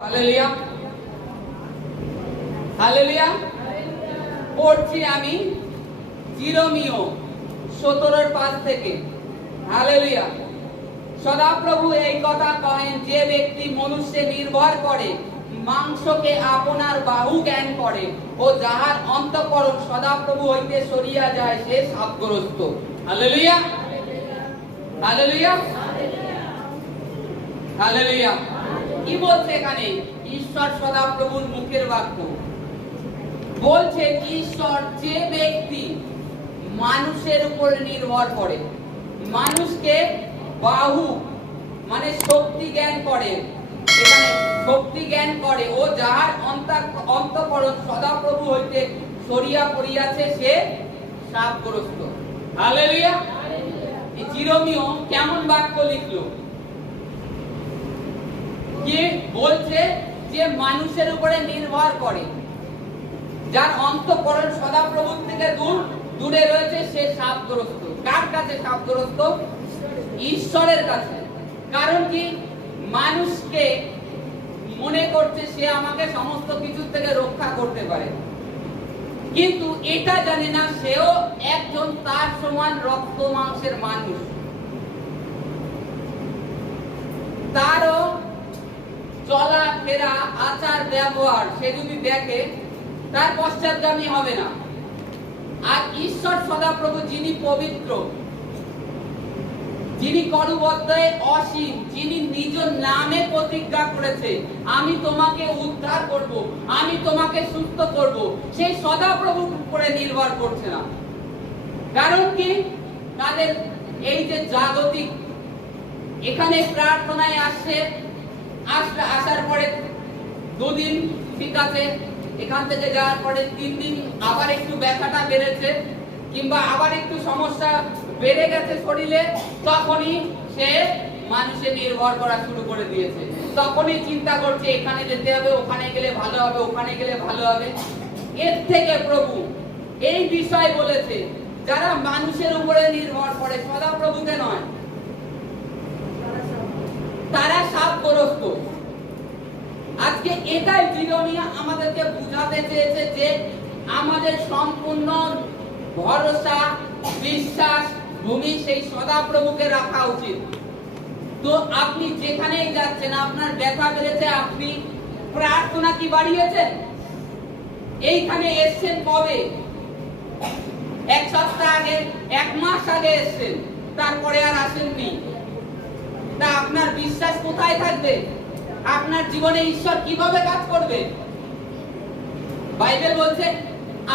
Hallelujah hallelujah. পড়ছি আমি জিরোমিও 17:5 থেকে। হালেলুয়া। সদাপ্রভু এই কথা কহেন, যে ব্যক্তি মনুষ্যে নির্ভর করে, মাংসকে আপনার বাহু জ্ঞান করে ও যাহার অন্তঃকরণ সদাপ্রভু হইতে সরিয়া যায়, সে শাপগ্রস্ত। হালেলুয়া হালেলুয়া হালেলুয়া। কি বলছে এখানে? ঈশ্বর সদাপ্রভুর মুখের বাক্য বলছে, ঈশ্বর যে ব্যক্তি মানুষের উপর নির্ভর করে, মানুষকে বাহু মানে শক্তি জ্ঞান করে, এখানে শক্তি জ্ঞান করে ও যাহার অন্তঃকরণ সদাপ্রভু হইতে সরিয়া পড়িয়াছে, সে শাপগ্রস্ত। হালেলুয়া। এই জিরোমিও কেমন বাক্য লিখলো? কে বলছে? যে মানুষের উপরে নির্ভর করে, যার অন্তঃকরণ সদাপ্রভুর থেকে দূরে রয়েছে, সে শাপগ্রস্ত। কার কাছে শাপগ্রস্ত? ঈশ্বরের কাছে। কারণ কি? মানুষকে মনে করছে সে আমাকে সমস্ত কিছু থেকে রক্ষা করতে পারে, কিন্তু এটা জানে না সেও একজন তার সমান রক্ত মাংসের মানুষ। তারও চলাফেরা, আচার ব্যবহার সে যদি দেখে, তার পশ্চাৎগামী হবে না। আর ঈশ্বর সদাপ্রভু, যিনি পবিত্র, যিনি করুবদ্ধে অসীম, যিনি নিজ নামে প্রতিজ্ঞা করেছে, আমি তোমাকে উদ্ধার করব, আমি তোমাকে সুস্থ করব, সেই সদাপ্রভুর উপরে নির্ভর করছে না। কারণ কি? তাদের এই যে জাগতিক, এখানে প্রার্থনায় আসছে, আসার পরে 2 দিন ঠিক আছে, এখান থেকে যাওয়ার পরে 3 দিন আবার একটু ব্যথাটা বেড়েছে, কিংবা আবার একটু সমস্যা বেড়ে গেছে শরীরে, তখনই সে মানুষে নির্ভর করা শুরু করে দিয়েছে। তখনই চিন্তা করছে এখানে যেতে হবে, ওখানে গেলে ভালো হবে, ওখানে গেলে ভালো হবে। এর থেকে প্রভু এই বিষয় বলেছে, যারা মানুষের উপরে নির্ভর করে, সদাপ্রভুতে নয়, তারা শাপগ্রস্ত। আজকে এটাই জিরোমিয়া আমাদেরকে বুঝাতে চেয়েছে, যে আমাদের সম্পূর্ণ ভরসা, বিশ্বাস, ভূমি সেই সদাপ্রভুকে রাখা উচিত। তো আপনি যেখানেই যাচ্ছেন, আপনার ব্যথা বেড়েছে, আপনি প্রার্থনা কি বাড়িয়েছেন? এইখানে এসছেন কবে? 1 সপ্তাহ আগে, 1 মাস আগে এসছেন, তারপরে আর আসেননি। তা আপনার বিশ্বাস কোথায় থাকবে? আপনার জীবনে ঈশ্বর কিভাবে কাজ করবে? বাইবেল বলছে,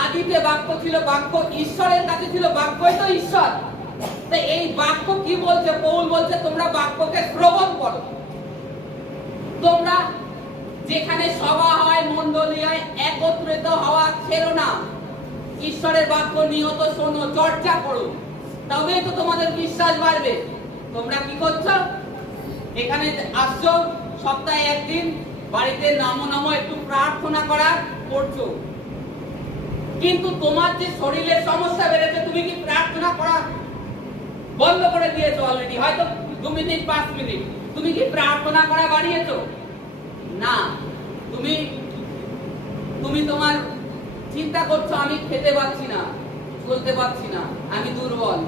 আদিতে বাক্য ছিল, বাক্য ঈশ্বরের কাছে ছিল, বাক্যই তো ঈশ্বর। তো এই বাক্য কি বলছে? পৌল বলছে, তোমরা বাক্যকে শ্রবণ করো। তোমরা যেখানে সভা হয়, মণ্ডলী হয়, একত্রিত হওয়া ছেড়ো না। ঈশ্বরের বাক্য নিয়ত শোনো, চর্চা করো, তবেই তো তোমাদের বিশ্বাস বাড়বে। তোমরা কি করছো? এখানে আসছো, সপ্তাহে 1 দিন বাড়িতে নামো একটু প্রার্থনা করা করছো, কিন্তু তোমার যে শরীরের সমস্যা বেড়েছে, তুমি কি প্রার্থনা করা বন্ধ করে দিয়েছো অলরেডি? হয়তো 2 মিনিট 5 মিনিট, তুমি কি প্রার্থনা করা বাড়িয়েছো? না, তুমি তোমার চিন্তা করছো, আমি খেতে পাচ্ছি না, চলতে পাচ্ছি না, আমি দুর্বল।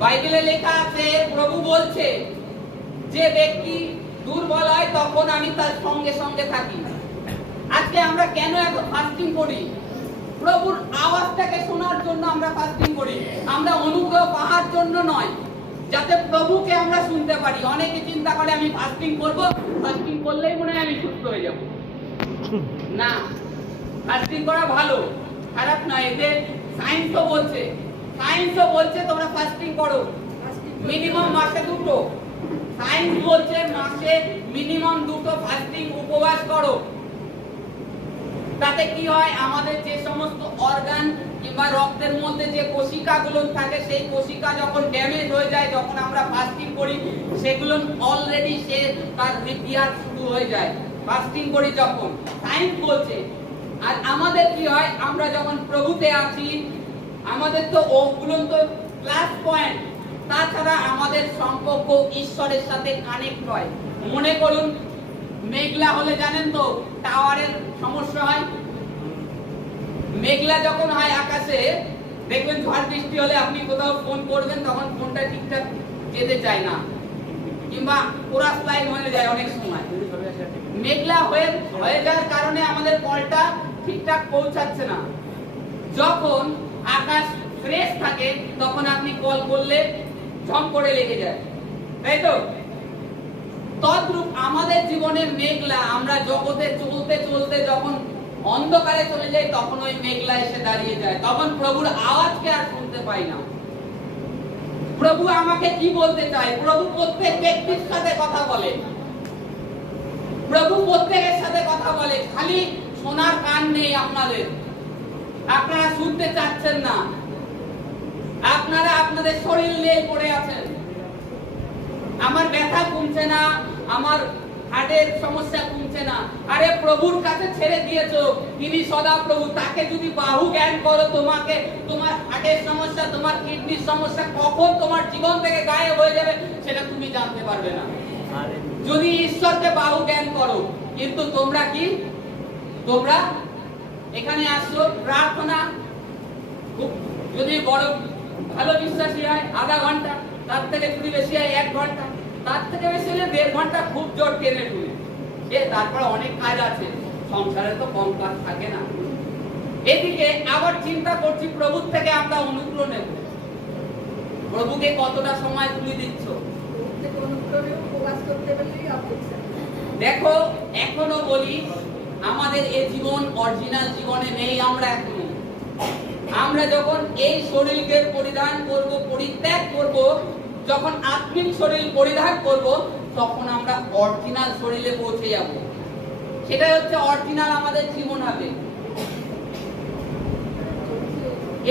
বাইবেলে লেখা আছে, প্রভু বলছে, যে ব্যক্তি দুর্বল হয়, তখন আমি তার সঙ্গে সঙ্গে থাকি। আজকে আমরা কেন এত ফাস্টিং করি? প্রভুর আওয়াজটাকে শোনার জন্য আমরা ফাস্টিং করি। আমরা অনুগ্রহ পাওয়ার জন্য নয়, যাতে প্রভুকে আমরা শুনতে পারি। অনেকে চিন্তা করে, আমি ফাস্টিং করব, ফাস্টিং করলেই মনে হয় আমি সুস্থ হয়ে যাব। না, ফাস্টিং করা ভালো, খারাপ নয়। এতে সায়েন্সও বলছে তোমরা ফাস্টিং করো, মিনিমাম মাসে 2টো। সায়েন্স বলছে মাসে মিনিমাম 2টো ফাস্টিং, উপবাস করো। তাতে কি হয়? আমাদের যে সমস্ত অর্গান কিংবা রক্তের মধ্যে যে কোশিকাগুলো থাকে, সেই কোশিকা যখন ড্যামেজ হয়ে যায়, যখন আমরা ফাস্টিং করি, সেগুলো অলরেডি তার রিপেয়ার শুরু হয়ে যায় ফাস্টিং করি যখন। সায়েন্স বলছে। আর আমাদের কি হয়? আমরা যখন প্রভুতে আছি, আমাদের তো ওগুলো তো প্লাস পয়েন্ট। তাছাড়া আমাদের সম্পর্ক ঈশ্বরের সাথে কানেক্ট হয়। মনে করুন মেঘলা হলে জানেন তো টাওয়ারের সমস্যা হয়। মেঘলা যখন হয় আকাশে, দেখবেন ঝড় বৃষ্টি হলে আপনি কোথাও ফোন করবেন, তখন ফোনটা ঠিকঠাক যেতে চায় না, কিংবা কোরাস লাইন হয়ে যায় অনেক সময়। মেঘলা হয়ে যাওয়ার কারণে আমাদের কলটা ঠিকঠাক পৌঁছাচ্ছে না। যখন আকাশ ফ্রেশ থাকে তখন আপনি কল করলে ঝম করে লেগে যায়, তাই তো? তদ্রূপ আমাদের জীবনের মেঘলা, আমরা জগতে চলতে চলতে যখন অন্ধকারে চলে যাই তখন ওই মেঘলা এসে দাঁড়িয়ে যায়, তখন প্রভুর আওয়াজকে আর শুনতে পাই না। প্রভু আমাকে কি বলতে চায়? প্রভু প্রত্যেক ব্যক্তির সাথে কথা বলে, প্রভু প্রত্যেকের সাথে কথা বলে, খালি শোনার কান নেই আপনাদের, আপনারা শুনতে চাচ্ছেন না, আপনারা আপনাদের শরীর নিয়ে পড়ে আছেন। আমার ব্যথা কমছে না, আমার হার্টের সমস্যা কমছে না, আরে প্রভুর কাছে ছেড়ে দিয়েছো, তিনি সদা প্রভু। তাকে যদি বাহু জ্ঞান করো, তোমাকে তোমার হার্টের সমস্যা, তোমার কিডনির সমস্যা কখন তোমার জীবন থেকে গায়েব হয়ে যাবে সেটা তুমি জানতে পারবে না, যদি ঈশ্বরকে বাহু জ্ঞান করো। কিন্তু তোমরা কি, তোমরা এখানে আসছো প্রার্থনা, যদি বড় ভালো বিশ্বাসী হয় আধা ঘন্টা, তার থেকে যদি বেশি হয় 1 ঘন্টা, তার থেকে বেশি হলে 1.5 ঘন্টা খুব জোর টেনে টুনে। তারপরে অনেক কাজ আছে, সংসারে তো কম কাজ থাকে না। এদিকে আবার চিন্তা করছি প্রভুর থেকে আমরা অনুগ্রহ নেব। প্রভুকে কতটা সময় তুমি দিচ্ছ? দেখো, এখনো বলি আমাদের এই জীবন অরিজিনাল জীবনে নেই। আমরা যখন এই শরীরকে পরিধান করব, পরিত্যাগ করব, যখন আত্মিক শরীর পরিধান করব, তখন আমরা অরিজিনাল শরীরে পৌঁছে যাব। সেটাই হচ্ছে অরিজিনাল আমাদের জীবন হবে।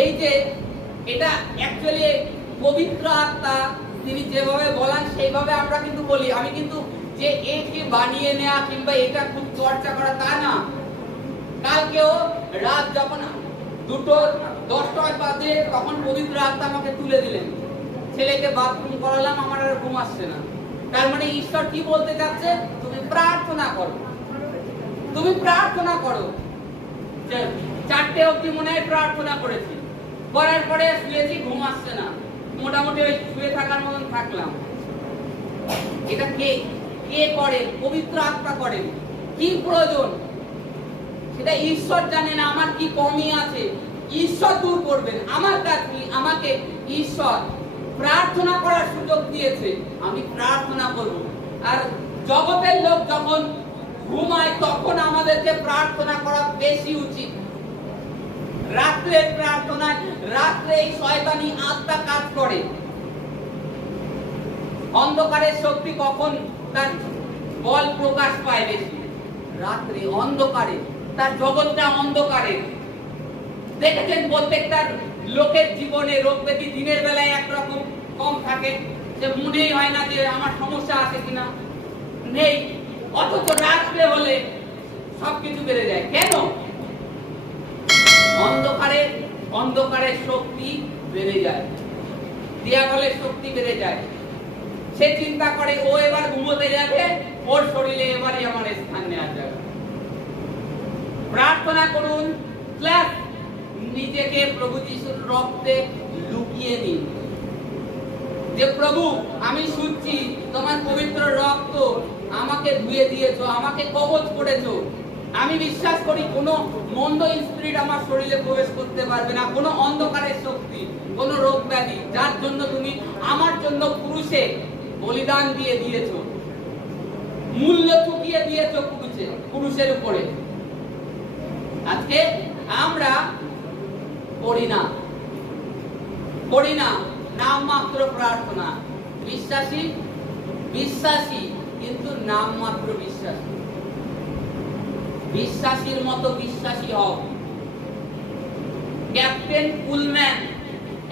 এই যে এটা অ্যাকচুয়ালি পবিত্র আত্মা তিনি যেভাবে বলেন সেইভাবে আমরা কিন্তু বলি। আমি কিন্তু যে এটি বানিয়ে নেওয়া কিংবা এটা খুব চর্চা করা তা না। কালকেও রাত যখন 2:10 বাজে তখন পবিত্র আত্মা আমাকে তুলে দিলেন, ছেলেকে বাথরুম করালাম, আমার আর ঘুম আসছে না। তার মানে ঈশ্বর কি বলতে চাচ্ছে? তুমি প্রার্থনা করো, তুমি প্রার্থনা করো। 4টে অবধি মনে হয় প্রার্থনা করেছি, করার পরে শুয়েছি, ঘুম আসছে না, মোটামুটি ওই শুয়ে থাকার মতন থাকলাম। এটা কে করে? পবিত্র আত্মা করেন। কি প্রয়োজন সেটা ঈশ্বর জানেন, আমার কি কমি আছে ঈশ্বর দূর করবেন। আমার কাজ কি? আমাকে ঈশ্বর প্রার্থনা করার সুযোগ দিয়েছে, আমি প্রার্থনা করব। আর জগতের লোক যখন ঘুমায় তখন আমাদেরকে প্রার্থনা করা বেশি উচিত। রাত্রে প্রার্থনায়, রাত্রে এই শয়তানি আত্মা কাজ করে। অন্ধকারের শক্তি কখন তার বল প্রকাশ পায় বেশি? রাত্রে অন্ধকারে, তার জগৎটা অন্ধকারে। দেখেছেন প্রত্যেকটা লোকের জীবনে রোগ ব্যাধি দিনের বেলায় একরকম কম থাকে, যে মনেই হয় না যে আমার সমস্যা আছে কিনা, নেই। অথচ রাত্রে হলে সবকিছু বেড়ে যায়। কেন? অন্ধকারের শক্তি বেড়ে যায়, দিয়াবলের শক্তি বেড়ে যায়। সে চিন্তা করে ও এবার ঘুমোতে যাবে, ওর শরীরে এবারই আমার স্থান নেওয়া যাবে। প্রার্থনা করুন, প্লাস নিজেকে প্রভু যিশুর রক্তে লুকিয়ে নিন, যে প্রভু আমি শুনছি তোমার পবিত্র রক্ত আমাকে ধুয়ে দিয়েছো, আমাকে কবজ করেছো। আমি বিশ্বাস করি কোনো মন্দ স্পিরিট আমার শরীরে প্রবেশ করতে পারবে না, কোনো অন্ধকারের শক্তি, কোনো রোগ ব্যাধি, যার জন্য তুমি আমার জন্য ক্রুশে বলিদান দিয়ে দিয়েছো, মূল্য চুকিয়ে দিয়েছো ক্রুশের উপরে। আজকে আমরা করি না নামমাত্র প্রার্থনা। বিশ্বাসী কিন্তু নামমাত্র বিশ্বাসী। বিশ্বাসীর মতো বিশ্বাসী হও। ক্যাপ্টেন কুলম্যান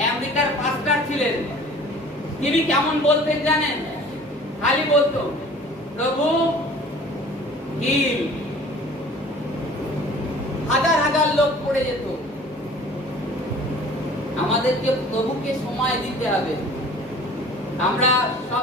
আমেরিকার পাস্টার ছিলেন। তিনি কেমন বলতেন জানেন? খালি বলতো প্রভু হিল। হাজার লোক পড়ে যেত। আমাদেরকে প্রভুকে সময় দিতে হবে। আমরা সব